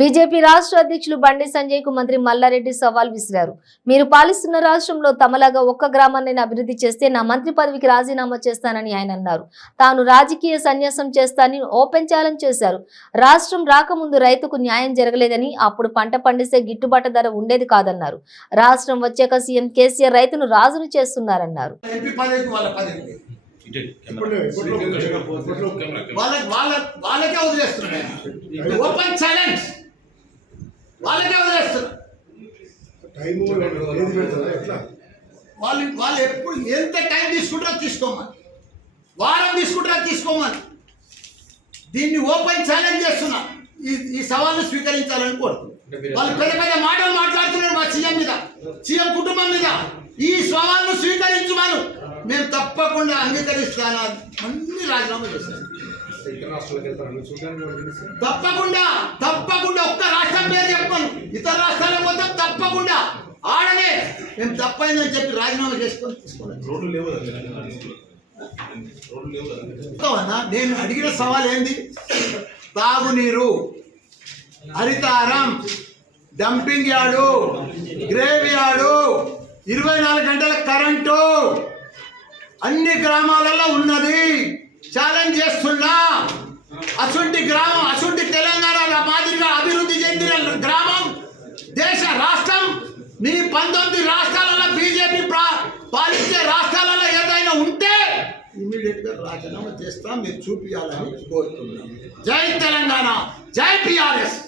BJP రాష్ట్ర అధ్యక్షులు బండి సంజయ్ కు మంత్రి మల్లారెడ్డి సవాల్ విసిరారు. మీరు పాలిస్తున్న రాష్ట్రంలో తమలాగా ఒక్క గ్రామాన్ని అభివృద్ధి చేస్తే నా మంత్రి పదవికి రాజీనామా చేస్తానని ఆయన అన్నారు. తాను రాజకీయ సన్యాసం చేస్తానని ఓపెన్ ఛాలెంజ్ చేశారు. రాష్ట్రం రాకముందు రైతుకు న్యాయం జరగలేదని, అప్పుడు పంట పండిస్తే గిట్టుబాటు ధర ఉండేది కాదన్నారు. రాష్ట్రం వచ్చాక సీఎం కేసీఆర్ రైతును రాజును చేస్తున్నారన్నారు. వాళ్ళు ఎప్పుడు ఎంత టైం తీసుకుంటారో తీసుకోమని, వారం తీసుకుంటారో తీసుకోమని, దీన్ని ఓపెన్ ఛాలెంజ్ చేస్తున్నా. ఈ సవాల్ను స్వీకరించాలని కోరుతున్నారు. వాళ్ళు పెద్ద పెద్ద మాటలు మాట్లాడుతున్నారు మా సీఎం మీద, సీఎం కుటుంబం మీద. ఈ సవాల్ను స్వీకరించమను, మేము తప్పకుండా అంగీకరిస్తాను. అన్ని రాజీనామా చేస్తాను. తప్పకుండా ఒక్క రాష్ట్రం పేరు చెప్పను, ఇతర రాష్ట్రాలకు పోతాం తప్పకుండా. ఆడనే మేము తప్పైందని చెప్పి రాజీనామా చేసుకొని తీసుకోవాలి. నేను అడిగిన సవాల్ ఏంది? తాగునీరు, హరితారం, డంపింగ్ యార్డు, గ్రేవ్ యార్డు, 24 గంటల కరెంటు అన్ని గ్రామాలలో ఉన్నది. ఛాలెంజ్ చేస్తున్నా. అసుంటి గ్రామం, అసుంటి తెలంగాణ మాదిరిగా అభివృద్ధి చెందిన గ్రామం, దేశ రాష్ట్రం మీ 19 రాష్ట్రాలలో బీజేపీ పాలించే రాష్ట్రాలలో ఏదైనా ఉంటే ఇమీడియట్ గా రాజీనామా చేస్తాం. మీరు చూపించాలని కోరుతున్నాం. జై తెలంగాణ, జై టీఆర్ఎస్.